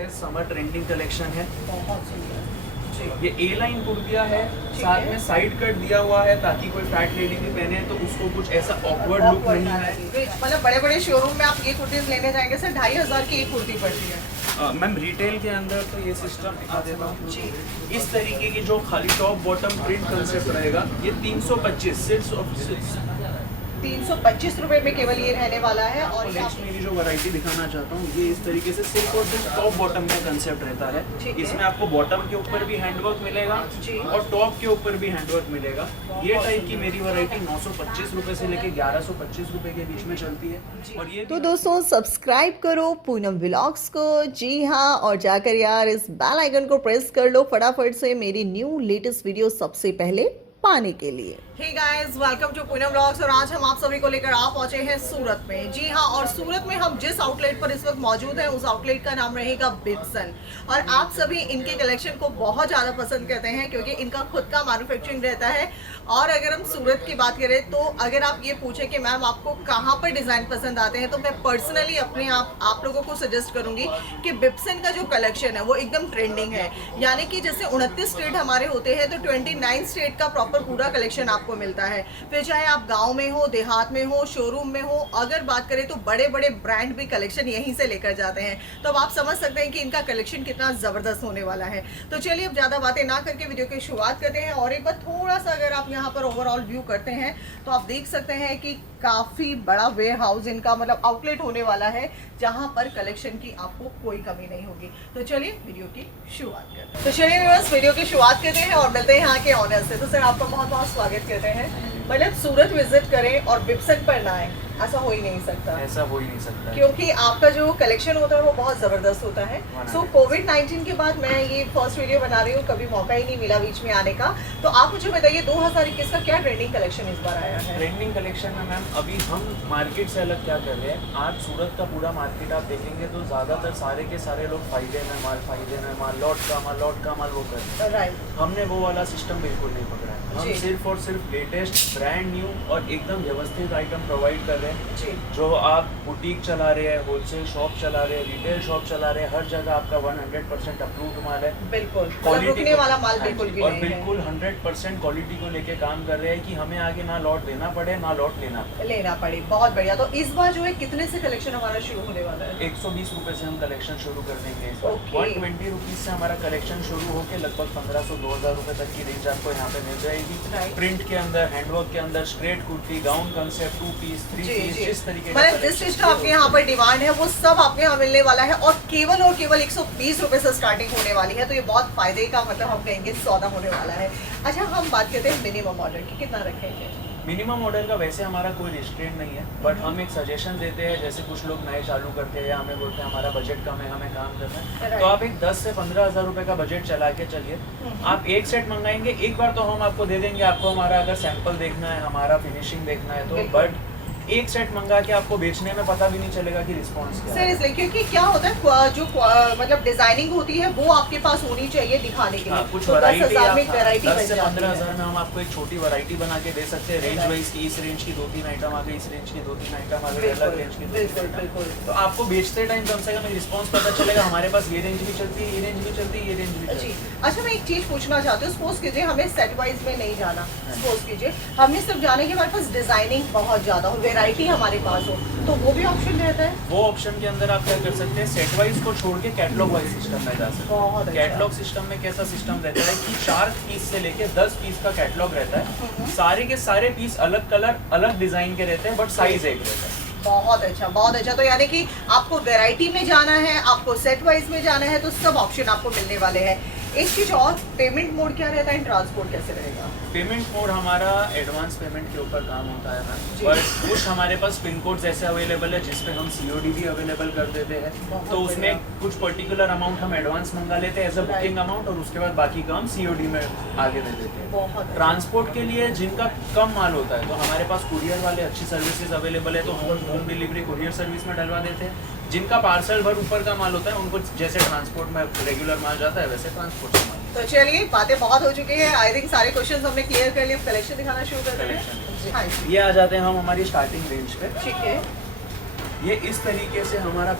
सकते हैं summer trending collection है। बहुत सुंदर। ये ए लाइन कुर्तिया है, साथ में साइड कट दिया हुआ है ताकि कोई फैट लेडी भी पहने तो उसको कुछ ऐसा ऑकवर्ड लुक नहीं है। मतलब बड़े बड़े शोरूम में आप ये कुर्तीज लेने जाएंगे सर 2500 की एक कुर्ती पड़ती है। मैम रिटेल के अंदर तो ये सिस्टम दिखा देता हूँ जी। इस तरीके की जो खाली टॉप बॉटम प्रिंट कंसेप्ट रहेगा ये 325 सिर्फ 325 रुपए में केवल ये रहने वाला है। और नेक्स्ट मेरी जो वैरायटी दिखाना चाहता हूँ ये इस तरीके से सिर्फ और सिर्फ टॉप बॉटम का कंसेप्ट रहता है। इसमें आपको बॉटम के ऊपर भी हैंडवर्क मिलेगा और टॉप के ऊपर भी हैंडवर्क मिलेगा। ये टाइप की मेरी वैरायटी 925 रुपए से लेके 1125 रुपए के बीच में चलती है। और ये तो दोस्तों सब्सक्राइब करो पूनम व्लॉग्स को, जी हाँ, और जाकर यार इस बेल आइकन को प्रेस कर लो फटाफट से मेरी न्यू लेटेस्ट वीडियो सबसे पहले पाने के लिए। Hey guys, welcome to Poonam vlogs. और आज हम आप सभी को लेकर आप पहुंचे हैं सूरत में। जी हाँ, और सूरत में हम जिस आउटलेट पर इस वक्त मौजूद हैं उस आउटलेट का नाम रहेगा बिब्सन। और आप सभी इनके कलेक्शन को बहुत ज़्यादा पसंद करते हैं क्योंकि इनका खुद का मैन्युफैक्चरिंग रहता है। और अगर हम सूरत की बात करें तो अगर आप ये पूछें कि मैम आपको कहाँ पर डिज़ाइन पसंद आते हैं तो मैं पर्सनली अपने आप लोगों को सजेस्ट करूँगी कि बिब्सन का जो कलेक्शन है वो एकदम ट्रेंडिंग है। यानी कि जैसे 29 स्टेट हमारे होते हैं तो 29 स्टेट का प्रॉपर पूरा कलेक्शन आपको मिलता है। फिर चाहे आप गांव में हो, देहात में हो, शोरूम में हो, अगर बात करें तो बड़े बड़े ब्रांड भी कलेक्शन यहीं से लेकर जाते हैं। तो अब आप समझ सकते हैं कि इनका कलेक्शन कितना ज़बरदस्त होने वाला है। तो चलिए अब ज़्यादा बातें ना करके वीडियो की शुरुआत करते हैं। और एक बार थोड़ा सा अगर आप यहाँ पर ओवरऑल व्यू करते हैं तो आप देख सकते हैं कि काफ़ी बड़ा वेयर हाउस इनका मतलब आउटलेट होने वाला है जहाँ पर कलेक्शन की आपको कोई कमी नहीं होगी। तो चलिए वीडियो की शुरुआत करते हैं। तो चलिए व्यूअर्स वीडियो की शुरुआत करते हैं और मिलते हैं यहाँ के ऑनर से। तो सर आपका बहुत बहुत स्वागत करते हैं। मतलब सूरत विजिट करें और बिब्सन पर ना आए, ऐसा हो ही नहीं सकता। ऐसा हो ही नहीं सकता क्योंकि आपका जो कलेक्शन होता है वो बहुत ज़बरदस्त होता है। सो कोविड-19 के बाद मैं ये फर्स्ट वीडियो बना रही हूँ, कभी मौका ही नहीं मिला बीच में आने का। तो आप मुझे बताइए 2021 का क्या ट्रेंडिंग कलेक्शन इस बार आया है? ट्रेंडिंग कलेक्शन में मैम अभी हम मार्केट से अलग क्या कर रहे हैं, आज सूरत का पूरा मार्केट आप देखेंगे तो ज़्यादातर सारे के सारे लोग फायदे में माल लॉट का माल वो कर रहे हैं। राइट। हमने वो वाला सिस्टम बिल्कुल नहीं पकड़ा है। हम सिर्फ और सिर्फ लेटेस्ट ब्रांड न्यू और एकदम व्यवस्थित आइटम प्रोवाइड कर रहे हैं। जी। जो आप बुटीक चला रहे हैं, होलसेल शॉप चला रहे हैं, रिटेल शॉप चला रहे हैं, हर जगह आपका 100% अप्रूव्ड माल है। बिल्कुल, मतलब रुकने वाला माल बिल्कुल भी और नहीं है। बिल्कुल 100% क्वालिटी को लेके काम कर रहे हैं कि हमें आगे ना लॉट देना पड़े ना लॉट लेना पड़े। बहुत बढ़िया। तो इस बार जो है कितने से कलेक्शन हमारा शुरू होने वाला है? 120 रुपए से हम कलेक्शन शुरू कर देंगे। Okay. 120 रुपीज से हमारा कलेक्शन शुरू होकर लगभग 1500-2000 रुपए तक की रेंज आपको यहाँ पे मिल जाएगी। प्रिंट के अंदर, हैंडवर्क के अंदर, straight kurti, gown concept, 2 piece, 3 piece, जिस तरीके का मतलब जिस चीज का आपके यहाँ पर डिमांड है वो सब आपके यहाँ मिलने वाला है। और केवल 120 रुपए से स्टार्टिंग होने वाली है। तो ये बहुत फायदे का मतलब हम कहेंगे सौदा होने वाला है। अच्छा, हम बात करते हैं मिनिमम ऑर्डर की, कितना रखेंगे? मिनिमम ऑर्डर का वैसे हमारा कोई रिस्ट्रेंट नहीं है, बट हम एक सजेशन देते हैं। जैसे कुछ लोग नए चालू करते हैं या हमें बोलते हैं हमारा बजट कम है, हमें काम करना है, तो आप एक 10 से 15 हज़ार रुपए का बजट चला के चलिए। आप एक सेट मंगाएंगे, एक बार तो हम आपको दे देंगे। आपको हमारा अगर सैंपल देखना है, हमारा फिनिशिंग देखना है तो, बट एक सेट मंगा के आपको बेचने में पता भी नहीं चलेगा कि रिस्पॉन्स क्या है। सीरियसली, क्योंकि क्या होता है जो मतलब डिजाइनिंग होती है वो आपके पास होनी चाहिए दिखाने के लिए। कुछ तो 10,000 में वैरायटी 10 से 15 हज़ार में हम आपको एक छोटी वैरायटी बना के दे सकते हैं। रेंज वाइज की इस रेंज की 2-3 आइटम आ गई, इस रेंज की 2-3 आइटम आ गई, अलग रेंज की 2-3 बिल्कुल। तो आपको बेचते टाइम कम से कम एक रिस्पॉन्स पता चलेगा हमारे पास ये रेंज भी चलती है, ये रेंज भी चलती है, ये रेंज भी चलती है। अच्छा, मैं एक चीज पूछना चाहती हूँ। सपोज कीजिए हमें सेट वाइज में नहीं जाना, सपोज कीजिए हमने सिर्फ जाने के हमारे पास डिजाइनिंग बहुत ज्यादा हो, वेरायटी हमारे पास हो, तो वो भी ऑप्शन रहता है? वो ऑप्शन के अंदर आप क्या कर सकते हैं, सेट वाइज को छोड़ के कैटलॉग वाइज सिस्टम में जा सकते हैं। कैटलॉग सिस्टम में कैसा सिस्टम रहता है कि 4 पीस से लेके 10 पीस का कैटलॉग रहता है। सारे के सारे पीस अलग कलर अलग डिजाइन के रहते हैं, बट साइज एक रहता है। बहुत अच्छा, बहुत अच्छा। तो यानी कि आपको वैरायटी में जाना है, आपको सेट वाइज में जाना है, तो सब ऑप्शन आपको मिलने वाले हैं। एक चीज और, पेमेंट मोड क्या रहता है, ट्रांसपोर्ट कैसे रहेगा? पेमेंट मोड हमारा एडवांस पेमेंट के ऊपर काम होता है मैम, पर कुछ हमारे पास पिन कोड ऐसे अवेलेबल है जिसपे हम COD भी अवेलेबल कर देते हैं। तो उसमें कुछ पर्टिकुलर अमाउंट हम एडवांस मंगा लेते हैं एज अ बुकिंग अमाउंट, और उसके बाद बाकी का हम COD में आगे दे देते हैं। ट्रांसपोर्ट के लिए जिनका कम माल होता है तो हमारे पास कुरियर वाले अच्छी सर्विसेज अवेलेबल है, तो हम होम डिलीवरी कुरियर सर्विस में डलवा देते हैं। जिनका पार्सल भर ऊपर का माल होता है उनको जैसे ट्रांसपोर्ट में रेगुलर माल जाता है वैसे ट्रांसपोर्ट का माल। तो चलिए, बातें बहुत हो चुकी है। आई थिंक सारे क्वेश्चंस हमने क्लियर कर लिए। कलेक्शन दिखाना शुरू करते हैं। हाँ, ये आ जाते हैं हम हमारी स्टार्टिंग रेंज पे। ठीक है। ये इस तरीके से हमारा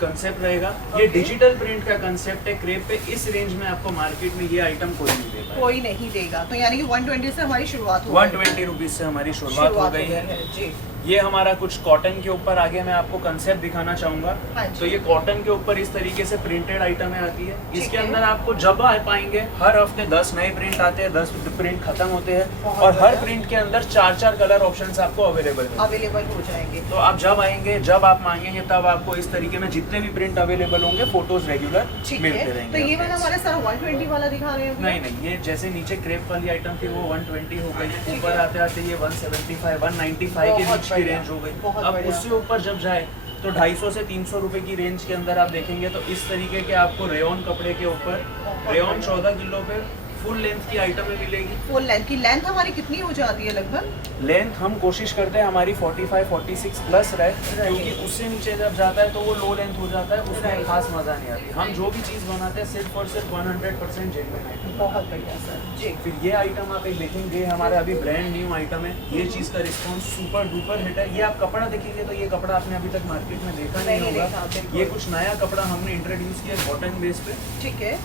कंसेप्ट रहेगा। ये डिजिटल प्रिंट का कंसेप्ट है क्रेप पे। इस रेंज में आपको मार्केट में ये आइटम कोई नहीं देगा, कोई नहीं देगा। तो यानी कि 120 से हमारी शुरुआत हो 120 रुपीज से हमारी शुरुआत हो गई है जी। ये हमारा कुछ कॉटन के ऊपर आगे मैं आपको कंसेप्ट दिखाना चाहूंगा। हाँ जी। तो ये कॉटन के ऊपर इस तरीके से प्रिंटेड आइटमें आती है। इसके है। अंदर आपको जब आ पाएंगे हर हफ्ते 10 नए प्रिंट आते हैं, 10 प्रिंट खत्म होते हैं बहुत और हर बढ़िया। प्रिंट के अंदर 4 कलर ऑप्शंस आपको अवेलेबल हैं। अवेलेबल हो जाएंगे। तो आप जब आएंगे, जब आप मांगेंगे, तब आपको इस तरीके में जितने भी प्रिंट अवेलेबल होंगे फोटोज रेगुलर ठीक मिलते है। रहेंगे। तो ये आपको। वाला हमारा सारा 120 वाला दिखा रहे हैं? नहीं नहीं, ये जैसे नीचे क्रेप वाली आइटम थी वो 120 हो गई, ठीक ऊपर है। आते आते ये 175 195 के बहुत बीच की बढ़िया, रेंज हो गई। बहुत अब बढ़िया। उससे ऊपर जब जाए तो 250 से 300 रुपए की रेंज के अंदर आप देखेंगे तो इस तरीके के आपको रेयन कपड़े के ऊपर रेयन 14 किलो पे फुल लेंथ की आइटमें मिलेगी। फुल लेंथ की लेंथ हमारी कितनी हो जाती है लगभग? लेंथ हम कोशिश करते हैं हमारी 45 46 प्लस रहे, क्योंकि उससे नीचे जब जाता है तो वो लो लेंथ हो जाता है, उसमें Right. खास मजा नहीं आती। हम जो भी चीज़ बनाते हैं सिर्फ और सिर्फ 100% जेन्युइन आइटम। बहुत बढ़िया सर जी। फिर ये आइटम आप एक देखेंगे, हमारा अभी ब्रांड न्यू आइटम है। ये चीज़ का रिस्पॉन्स सुपर डुपर हिट है। ये आप कपड़ा देखेंगे तो ये कपड़ा आपने अभी तक मार्केट में देखा नहीं नहीं देखा, होगा। बिल्कुल। ये कुछ नया कपड़ा हमने इंट्रोड्यूस किया कॉटन बेस पे। ठीक है।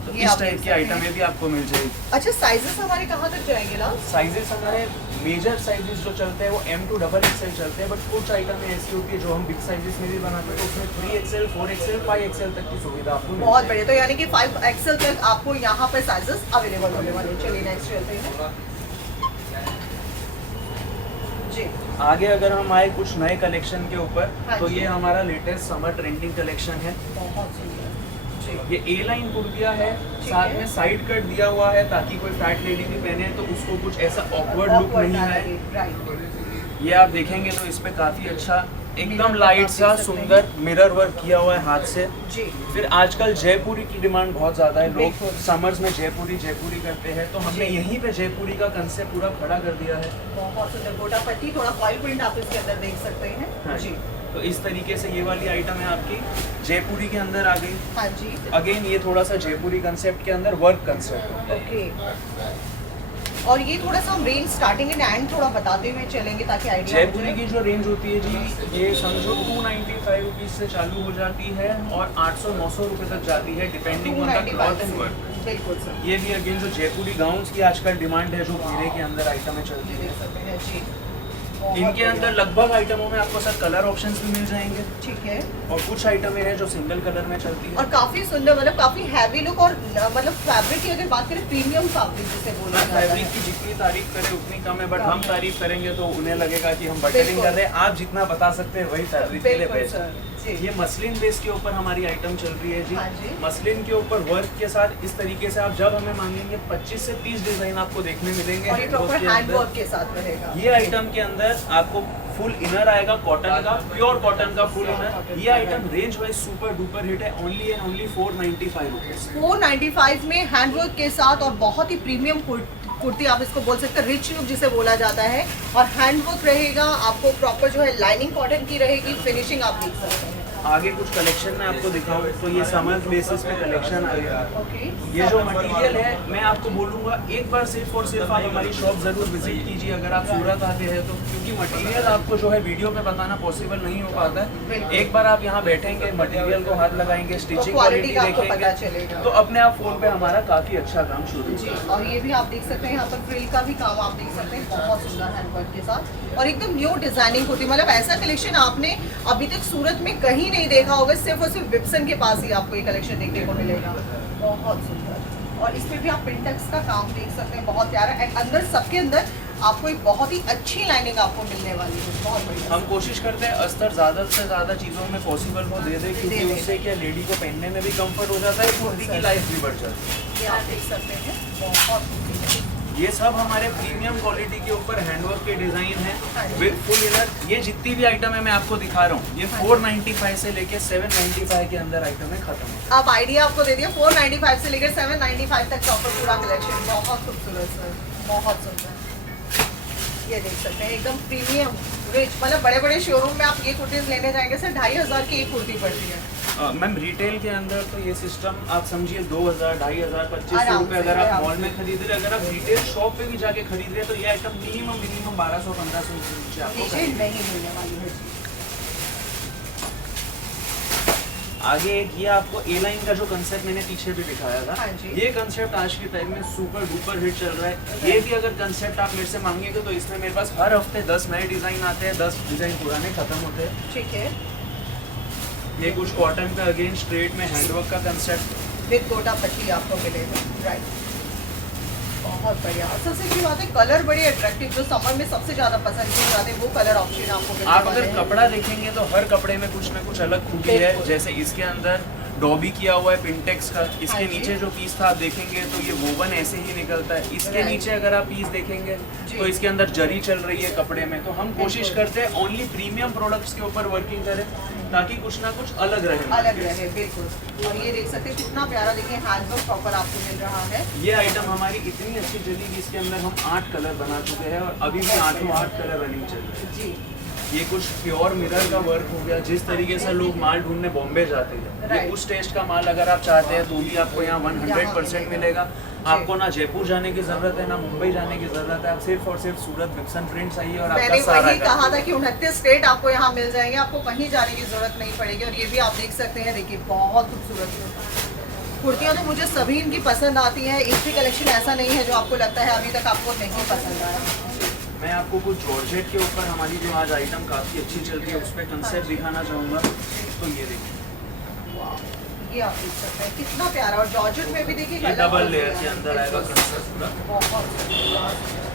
तो ये इस आप टाइप देख की सकते आइटम हैं। भी आपको मिल जाएगी। अच्छा, साइजेस हमारे कहाँ तक जाएंगे लास्ट? साइजेस हमारे मेजर साइजेस जो चलते हैं वो M to XXL चलते हैं, बट कुछ आइटम ऐसी होती है जो हम बिग साइजेस में भी बनाते हैं, तो उसमें 3XL 4XL 5XL तक की सुविधा आपको मिल बहुत जाएगी। बढ़िया। तो यानी कि 5XL तक आपको यहाँ पे साइजेस अवेलेबल होने वाले हैं। चलिए नेक्स्ट चलते हैं जी। आगे अगर हम आए कुछ नए कलेक्शन के ऊपर, हाँ तो जी। ये हमारा लेटेस्ट समर ट्रेंडिंग कलेक्शन है। बहुत सुंदर जी। ये ए लाइन कुर्तियाँ है, ठीक साथ है। में साइड कट दिया हुआ है ताकि कोई फैट लेडी भी पहने तो उसको कुछ ऐसा ऑकवर्ड लुक Awkward नहीं ना आए। लगे, राइट। ये आप देखेंगे तो इस पे काफी अच्छा Mirror एकदम work लाइट आप सा देख सकते सुंदर मिरर वर्क किया हुआ है हाथ से। जी। फिर आजकल जयपुरी की डिमांड बहुत ज्यादा है, लोग बिल्कुल। समर्स में जयपुरी करते हैं, तो हमने जी। यहीं पे जयपुरी का कंसेप्ट पूरा खड़ा कर दिया है। बहुत सुंदर गोटा पट्टी, थोड़ा फॉइल प्रिंट आप इसके अंदर देख सकते हैं। हाँ जी। तो इस तरीके से ये वाली आइटम है आपकी जयपुरी के अंदर आ गई। हाँ जी। अगेन ये थोड़ा सा जयपुरी कंसेप्ट के अंदर वर्क कंसेप्ट। ओके। और ये थोड़ा सा हम रेंज स्टार्टिंग एंड एंड थोड़ा बताते हुए चलेंगे ताकि आइडिया हो जयपुरी की जाए। जो रेंज होती है जी, ये समझो 295 रुपीज से चालू हो जाती है और 800-900 रुपए तक जाती है, depending on the cloth and work. बिल्कुल सर। ये भी अगेन जो जयपुरी गाउन्स की आजकल डिमांड है, जो घेरे के अंदर आइटमें चलती ये है, देख सकते हैं जी। बहुत इनके बढ़िया। अंदर लगभग आइटमों में आपको सर कलर ऑप्शंस भी मिल जाएंगे ठीक है। और कुछ आइटमें हैं जो सिंगल कलर में चलती है। और काफी सुंदर, मतलब काफी हैवी लुक। और मतलब फैब्रिक की अगर बात करें, प्रीमियम फैब्रिक जिसे बोला जाता फैब्रिक है। की जितनी तारीफ करें उतनी कम है, बट हम तारीफ करेंगे तो उन्हें लगेगा कि हम बिल्कुल। बटरिंग कर रहे हैं। आप जितना बता सकते हैं वही फैब्रिक के लिए बिल्कुल बेस्ट है। सर जी। ये मसलिन बेस के ऊपर हमारी आइटम चल रही है जी। हाँ जी। मसलिन के ऊपर वर्क के साथ इस तरीके से आप जब हमें मांगेंगे 25 से 30 डिजाइन आपको देखने मिलेंगे। और ये handwork प्रॉपर के हैंड अंदर। वर्क के साथ रहेगा। ये आइटम के अंदर आपको फुल इनर आएगा कॉटन का, प्योर कॉटन का फुल इनर। ये item range wise super duper hit है, ओनली एंड ओनली 495 रुपीज। 495 में हैंडवर्क के साथ और बहुत ही प्रीमियम कुर्ती आप इसको बोल सकते हैं, रिच लुक जिसे बोला जाता है। और हैंडवर्क रहेगा, आपको प्रॉपर जो है लाइनिंग कॉटन की रहेगी, फिनिशिंग आप देख सकते हैं। आगे कुछ कलेक्शन में आपको दिखाऊं तो ये समर बेसिस पे कलेक्शन आएगा। ओके। ये जो मटेरियल है मैं आपको बोलूँगा एक बार सिर्फ और सिर्फ आप हमारी शॉप ज़रूर विजिट कीजिए अगर आप सूरत आते हैं तो, क्योंकि मटेरियल आपको जो है वीडियो पे बताना पॉसिबल नहीं हो पाता है। बिल्कुल। एक बार आप यहाँ बैठेंगे, मटेरियल को हाथ लगाएंगे, स्टिचिंग क्वालिटी क्वालिटी का आपको पता देखेंगे चलेगा। तो अपने आप फोन पे हमारा काफ़ी अच्छा काम शुरू जी। होगा। और ये भी आप देख सकते हैं, यहाँ पर फ्रिल का भी काम आप देख सकते हैं, बहुत सुंदर हैंडवर्क के साथ और एकदम न्यू डिजाइनिंग होती है। मतलब ऐसा कलेक्शन आपने अभी तक सूरत में कहीं नहीं देखा होगा, सिर्फ और सिर्फ विप्सन के पास ही आपको ये कलेक्शन देखने को मिलेगा। बहुत सुंदर। और इसमें भी आप पिंटेक्स का काम देख सकते हैं, बहुत प्यारा। एंड अंदर सबके अंदर आपको एक बहुत ही अच्छी लाइनिंग आपको मिलने वाली है, बहुत बढ़िया। हम कोशिश करते हैं अस्तर ज़्यादा से ज़्यादा चीज़ों में पॉसिबल हो दे दे, क्योंकि दे। उससे क्या लेडी को पहनने में भी कंफर्ट हो जाता है, कुर्ती की लाइफ भी बढ़ जाती है। ये आप देख सकते हैं, बहुत खूबसूरत। ये सब हमारे प्रीमियम क्वालिटी के ऊपर हैंडवर्क के डिजाइन हाँ है जी। With full inner. ये जितनी भी आइटम है मैं आपको दिखा रहा हूँ, ये 495 से लेके 795 के अंदर आइटम है खत्म है। आप आइडिया आपको दे दिया, 495 से लेकर 795 तक प्रॉपर पूरा कलेक्शन, बहुत खूबसूरत सर, बहुत सुंदर। ये देख सकते हैं, एकदम प्रीमियम रिच। मतलब बड़े बड़े शोरूम में आप ये कुर्तीज लेने जाएंगे सर 2500 की एक कुर्ती पड़ती है। मैम रिटेल के अंदर तो ये सिस्टम आप समझिए 2000, 2500, 2500 आराम रुपए से, अगर आप आराम मॉल से। में खरीद रहे, अगर आप रिटेल शॉप पे भी जाके खरीद रहे तो ये आइटम मिनिमम 1200-1500 के नीचे आपको नीचे नहीं मिलने वाली है जी। आगे एक ये आपको ए लाइन का जो कंसेप्ट मैंने पीछे भी दिखाया था, हाँ जी। ये कंसेप्ट आज के टाइम में सुपर डुपर हिट चल रहा है। ये भी अगर कंसेप्ट आप मेरे से मांगेंगे तो इसमें मेरे पास हर हफ्ते 10 नए डिजाइन आते हैं, 10 डिजाइन पुराने खत्म होते हैं। ठीक है, ये कुछ कॉटन पे अगेन स्ट्रेट में हैंडवर्क का कंसेप्ट विद गोटा पट्टी आपको मिलेगा। राइट, बहुत बढ़िया। और सबसे अच्छी बात है कलर बड़े अट्रैक्टिव, जो समर में सबसे ज्यादा पसंद किए जाते हैं वो कलर ऑप्शन आपको मिलने आप वाले अगर हैं। कपड़ा देखेंगे तो हर कपड़े में कुछ ना कुछ अलग खूबी है। बिल्कुल। जैसे इसके अंदर डॉबी किया हुआ है पिंटेक्स का, इसके हाँ जी। नीचे जो पीस था आप देखेंगे तो ये वोवन ऐसे ही निकलता है। इसके Right. नीचे अगर आप पीस देखेंगे जी। तो इसके अंदर जरी चल रही है कपड़े में। तो हम कोशिश करते हैं ओनली प्रीमियम प्रोडक्ट्स के ऊपर वर्किंग करें ताकि कुछ ना कुछ अलग रहे। अलग रहे, बिल्कुल। और ये देख सकते हैं कितना प्यारा, देखिए हैंडवर्क प्रॉपर आपको मिल रहा है। ये आइटम हमारी इतनी अच्छी चली कि इसके अंदर हम 8 कलर बना चुके हैं और अभी भी 8 कलर रनिंग चल रहे हैं। जी, ये कुछ प्योर मिरर का वर्क हो गया। जिस तरीके से लोग माल ढूंढने बॉम्बे जाते हैं, ये Right. उस टेस्ट का माल अगर आप चाहते हैं तो भी आपको यहाँ 100% मिलेगा। आपको ना जयपुर जाने की जरूरत है, ना मुंबई जाने की जरूरत है। आप सिर्फ और सिर्फ सूरत विप्सन प्रिंट्स आइए और आपका मैंने सारा वही काम। कहा था कि 29 स्टेट आपको यहाँ मिल जाएंगे, आपको कहीं जाने की जरूरत नहीं पड़ेगी। और ये भी आप देख सकते हैं, देखिए बहुत खूबसूरत कुर्तियाँ तो मुझे सभी इनकी पसंद आती हैं। एक भी कलेक्शन ऐसा नहीं है जो आपको लगता है अभी तक आपको नहीं पसंद आया। मैं आपको कुछ जॉर्जेट के ऊपर हमारी जो आज आइटम काफ़ी अच्छी चलती है उस पर कंसेप्ट दिखाना चाहूँगा। तो ये देखिए, वाह, ये आप देख सकते हैं कितना प्यारा। और जॉर्जेट में भी देखिए ये कलर डबल बहुत लेयर बढ़िया के है। अंदर आएगा कंसेप्ट पूरा। बहुत सुंदर।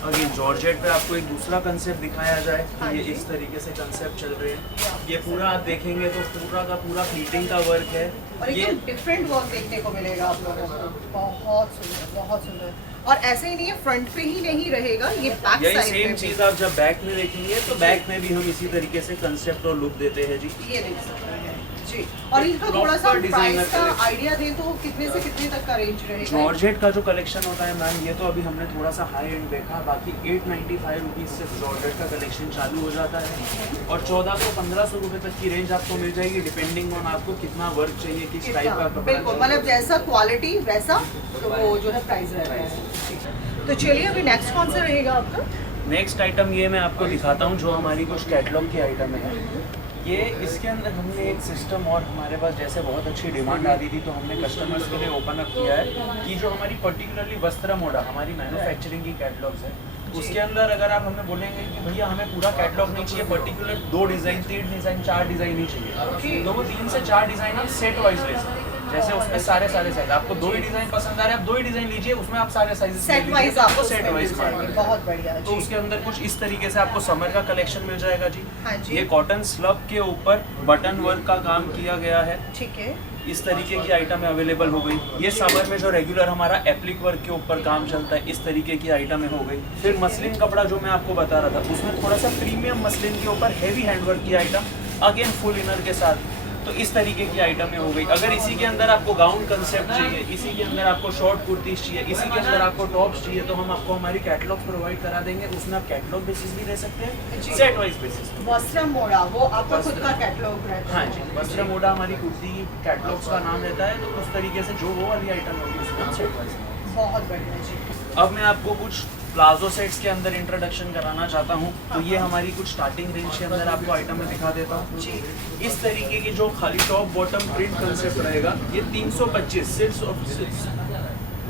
अगेन जॉर्जेट पे आपको एक दूसरा कंसेप्ट दिखाया जाए तो हाँ ये जी। इस तरीके से कंसेप्ट चल रहे हैं। ये पूरा आप देखेंगे तो पूरा का पूरा प्लीटिंग का वर्क है। और ये एकदम डिफरेंट वर्क देखने को मिलेगा आप लोगों को। बहुत सुंदर, बहुत सुंदर। और ऐसे ही नहीं है, फ्रंट पे ही नहीं रहेगा, ये बैक यही साइड सेम पे चीज आप जब बैक में देखेंगे तो बैक में भी हम इसी तरीके से कंसेप्ट और लुक देते हैं जी। ये देख सकते हैं जी। और इनका थोड़ा सा Proper designer प्राइस का collection। आइडिया दें तो कितने से कितने तक का रेंज रहेगा? जॉर्जेट का जो कलेक्शन होता है मैम, ये तो अभी हमने थोड़ा सा हाई एंड देखा। बाकी 895 रुपीज़ से जॉर्जेट का कलेक्शन चालू हो जाता है और 1400-1500 रुपये तक की रेंज आपको मिल जाएगी डिपेंडिंग ऑन आपको कितना वर्क चाहिए, किस टाइप का कपड़ा बिल्कुल, चाहिए। मतलब जैसा क्वालिटी वैसा तो वो जो है प्राइस रहता है। तो चलिए अभी नेक्स्ट कौन सा रहेगा आपका? नेक्स्ट आइटम ये मैं आपको दिखाता हूँ जो हमारी कुछ कैटलॉग की आइटम है। ये इसके अंदर हमने एक सिस्टम और हमारे पास जैसे बहुत अच्छी डिमांड आ रही थी तो हमने कस्टमर्स के लिए ओपन अप किया है कि जो हमारी पर्टिकुलरली वस्त्र मोड़ा हमारी मैन्युफैक्चरिंग की कैटलॉग्स है, उसके अंदर अगर आप हमें बोलेंगे कि भैया हमें पूरा कैटलॉग नहीं चाहिए, पर्टिकुलर 2 डिज़ाइन 3 डिज़ाइन 4 डिज़ाइन ही चाहिए, तो वो 3 से 4 डिज़ाइन आप सेट वाइज ले सकते हैं। जैसे उसमें सारे साइज आपको 2 ही डिज़ाइन पसंद आ रहे हैं, आप 2 ही डिज़ाइन लीजिए, उसमें आप सारे साइजेस सेट वाइज आपको सेट वाइज बहुत बढ़िया तो जी। उसके अंदर कुछ इस तरीके से आपको समर का कलेक्शन मिल जाएगा जी। हाँ जी। ये कॉटन स्लब के ऊपर बटन वर्क का काम किया गया है। ठीक है, इस तरीके की आइटम अवेलेबल हो गई। ये समर में जो रेगुलर हमारा एप्लिक वर्क के ऊपर काम चलता है, इस तरीके की आइटम हो गई। फिर मसलिन कपड़ा जो मैं आपको बता रहा था, उसमें थोड़ा सा प्रीमियम मसलिन के ऊपर हैवी हैंडवर्क की आइटम, अगेन फुल इनर के साथ, तो इस तरीके की आइटमें हो गई। अगर इसी के अंदर आपको गाउन कंसेप्ट चाहिए, इसी के अंदर आपको शॉर्ट कुर्तीज चाहिए, इसी के अंदर आपको टॉप्स चाहिए, तो हम आपको हमारी कैटलॉग प्रोवाइड करा देंगे। उसमें आप कैटलॉग बेसिस भी ले सकते हैं, जी। Set wise basis. वस्त्र मोड़ा वो आपका खुद का कैटलॉग रहता हाँ है। जी, वस्त्र मोड़ा हमारी कुर्ती कैटलॉग्स का नाम रहता है। तो उस तरीके से जो वो वाली आइटम होगी उसमें हम सेट वाइज। बहुत बढ़िया जी। अब मैं आपको कुछ प्लाजो सेट्स के अंदर इंट्रोडक्शन कराना चाहता हूँ। तो ये हमारी कुछ स्टार्टिंग रेंज के अंदर आपको आइटम में दिखा देता हूँ जी। इस तरीके की जो खाली टॉप बॉटम प्रिंट कंसेप्ट रहेगा, ये 325 सिर्फ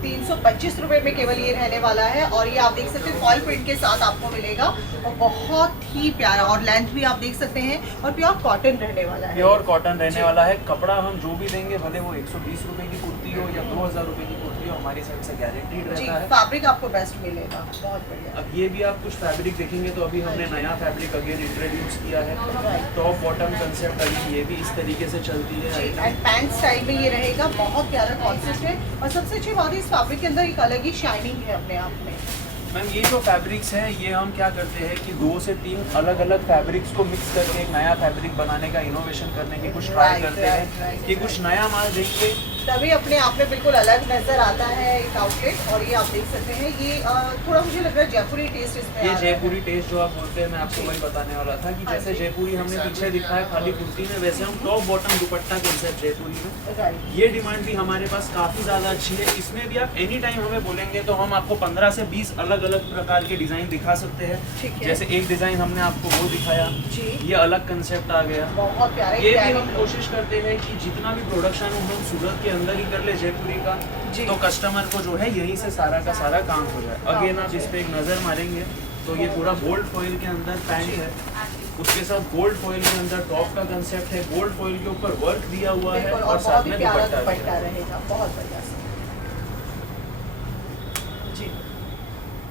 325 रुपए में केवल ये रहने वाला है। और ये आप देख सकते हैं फॉल प्रिंट के साथ आपको मिलेगा और बहुत ही प्यारा, और लेंथ भी आप देख सकते हैं, और प्योर कॉटन रहने वाला है। प्योर कॉटन रहने वाला है। कपड़ा हम जो भी देंगे, भले वो 120 रुपए की कुर्ती हो या 2000 रुपए की कुर्ती हो, हमारी साइड से गारंटीड जी, रहता है। फैब्रिक आपको बेस्ट मिलेगा। बहुत बढ़िया। अब ये भी आप कुछ फैब्रिक देखेंगे तो अभी हमने नया फैब्रिक अगेन इंट्रोड्यूस किया है। टॉप बॉटम कंसेप्ट अभी ये भी इस तरीके से चलती है। एंड पैंट स्टाइल में ये रहेगा, बहुत प्यारा कॉन्सेप्ट है। और सबसे अच्छी बात है इस फैब्रिक के अंदर एक अलग ही शाइनिंग है अपने आप में। मैम ये जो फैब्रिक्स हैं, ये हम क्या करते हैं कि 2 से 3 अलग अलग फैब्रिक्स को मिक्स करके एक नया फैब्रिक बनाने का इनोवेशन करने की कुछ ट्राई Right, करते right, हैं right, कि कुछ नया माल देंगे तभी अपने आप में बिल्कुल अलग नजर आता है एक आउटलेट। और ये आप देख सकते हैं, ये थोड़ा मुझे लग रहा है जयपुरी टेस्ट इसमें आ ये रहा है। जयपुरी टेस्ट जो आप बोलते हैं, मैं आपको वही बताने वाला था कि जैसे जयपुरी हमने पीछे दिखाया खाली कुर्ती में, वैसे हम टॉप बॉटम दुपट्टा कंसेप्ट जयपुरी में, राइट। ये डिमांड भी हमारे पास काफ़ी ज़्यादा अच्छी है। इसमें भी आप एनी टाइम हमें बोलेंगे तो हम आपको 15 से 20 अलग अलग प्रकार के डिज़ाइन दिखा सकते हैं। ठीक है। जैसे एक डिज़ाइन हमने आपको वो दिखाया, जी। ये अलग कंसेप्ट आ गया। बहुत प्यारा ये भी डिजाइन। हम कोशिश करते हैं कि जितना भी प्रोडक्शन हो हम सूरत के अंदर ही कर ले जयपुरी का, जी। तो कस्टमर को जो है यहीं से सारा का सारा काम हो जाए। अगेन आप इस पे एक नज़र मारेंगे तो ये पूरा गोल्ड फॉइल के अंदर पैंट है, उसके साथ गोल्ड फॉइल के अंदर टॉप का कंसेप्ट है, गोल्ड फॉइल के ऊपर वर्क दिया हुआ है बिल्कुल, और बहुत साथ ही में प्यारा दुपट्टा भी दुपट्टा है। रहेगा, बहुत बढ़िया से। जी।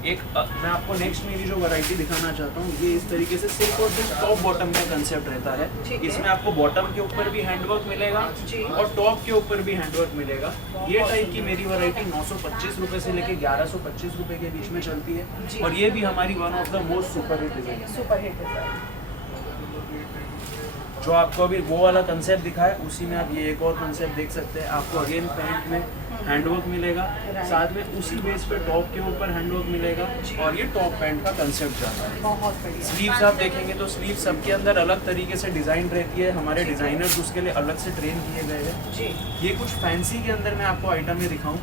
एक मैं आपको नेक्स्ट मेरी जो वैरायटी दिखाना चाहता हूँ, ये इस तरीके से सिर्फ और सिर्फ टॉप बॉटम का कंसेप्ट रहता है। ठीक है। इसमें आपको बॉटम के ऊपर भी हैंडवर्क मिलेगा जी। और टॉप के ऊपर भी हैंडवर्क मिलेगा। ये टाइप की मेरी वैरायटी 925 रुपये से लेके 1125 रुपये के बीच में चलती जी। है, और ये भी हमारी one of the most super hit design है। Super hit design. जो आपको अभी वो वाला कंसेप्ट दिखाया, उसी में आप ये एक और कंसेप्ट देख सकते हैं। आपको अगेन पैंट में हैंडवर्क मिलेगा, साथ में उसी बेस पे टॉप के ऊपर हैंडवर्क मिलेगा, और ये टॉप पैंट का कंसेप्ट जाता है। बहुत बढ़िया। स्लीव्स आप देखेंगे तो स्लीव सबके अंदर अलग तरीके से डिज़ाइन रहती है। हमारे डिज़ाइनर्स उसके लिए अलग से ट्रेन किए गए हैं। जी। ये कुछ फैंसी के अंदर मैं आपको आइटम में दिखाऊं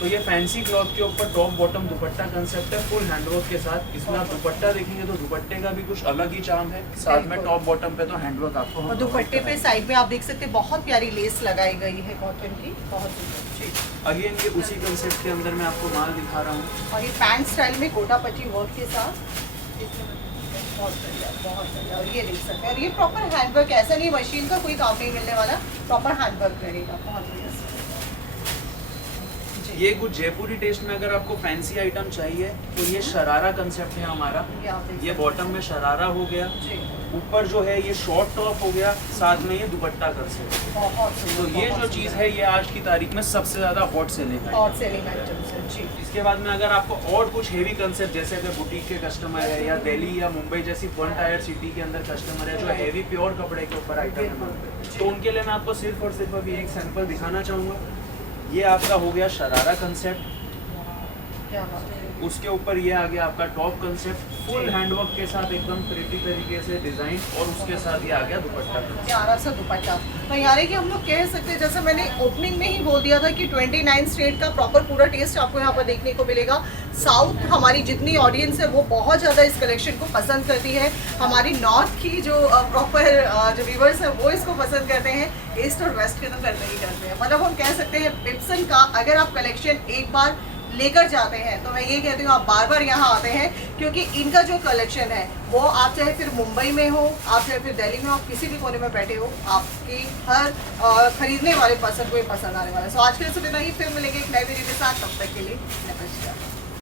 तो ये फैंसी क्लॉथ के ऊपर टॉप बॉटम दुपट्टा कंसेप्ट है, फुल हैंडवर्क के साथ। इसमें आप दुपट्टा देखेंगे तो दुपट्टे का भी कुछ अलग ही चार्म है, साथ में बिल्कुल। टॉप बॉटम पे तो हैंडवर्क आपको हम और दुपट्टे पे साइड में आप देख सकते हैं बहुत प्यारी लेस लगाई गई है कॉटन की, बहुत सुंदर। जी। अगेन ये उसी कंसेप्ट के अंदर मैं आपको माल दिखा रहा हूँ। और ये पैंट स्टाइल में गोटा पट्टी वर्क के साथ, बहुत बढ़िया, बहुत बढ़िया। और ये देख सकते हैं, और ये प्रॉपर हैंडवर्क, ऐसा नहीं मशीन का कोई काम नहीं मिलने वाला, प्रॉपर हैंडवर्क रहेगा, बहुत बढ़िया से। ये कुछ जयपुरी टेस्ट में अगर आपको फैंसी आइटम चाहिए तो ये शरारा कंसेप्ट है हमारा। ये आप देख ये सकते बॉटम में शरारा हो गया, हैं। जी। ऊपर जो है ये शॉर्ट टॉप हो गया, साथ में ये दुपट्टा कंसेप्ट। बहुत तो सुंदर, ये बहुत जो चीज़ सुंदर। है ये आज की तारीख में सबसे ज़्यादा हॉट सेलिंग है। और सेलिंग आइटम्स है। जी। इसके बाद में अगर आपको और कुछ हेवी कंसेप्ट, जैसे अगर बुटीक के कस्टमर है या दिल्ली या मुंबई जैसी वन टायर सिटी के अंदर कस्टमर है जो हेवी प्योर कपड़े के ऊपर आइटम है, तो उनके लिए मैं आपको सिर्फ और सिर्फ अभी एक सैंपल दिखाना चाहूँगा। ये आपका हो गया शरारा कंसेप्ट, क्या बात है। उसके ऊपर ये आ गया आपका टॉप कंसेप्ट, फुल हैंडवर्क के साथ एकदम प्रिटी तरीके से डिजाइन, और उसके साथ ये आ गया दुपट्टा। प्यारा सा दुपट्टा। तो यार कि हम लोग कह सकते हैं, जैसे मैंने ओपनिंग में ही बोल दिया था कि 29 स्टेट का प्रॉपर पूरा टेस्ट आपको यहाँ पर देखने को मिलेगा। साउथ हमारी जितनी ऑडियंस है वो बहुत ज़्यादा इस कलेक्शन को पसंद करती है। हमारी नॉर्थ की जो प्रॉपर जो व्यूवर्स हैं वो इसको पसंद करते हैं। ईस्ट और वेस्ट के तो करते ही करते हैं। मतलब हम कह सकते हैं बिब्सन का अगर आप कलेक्शन एक बार लेकर जाते हैं तो मैं ये कहती हूँ आप बार बार यहाँ आते हैं, क्योंकि इनका जो कलेक्शन है वो आप चाहे फिर मुंबई में हो, आप चाहे फिर दिल्ली में हो, आप किसी भी कोने में बैठे हो, आपकी हर खरीदने वाले पर्सन को ये पसंद आने वाला है। सो आज के लिए इतना ही, फिर मिलेंगे एक नए वीडियो के साथ। तब तक के लिए नमस्कार।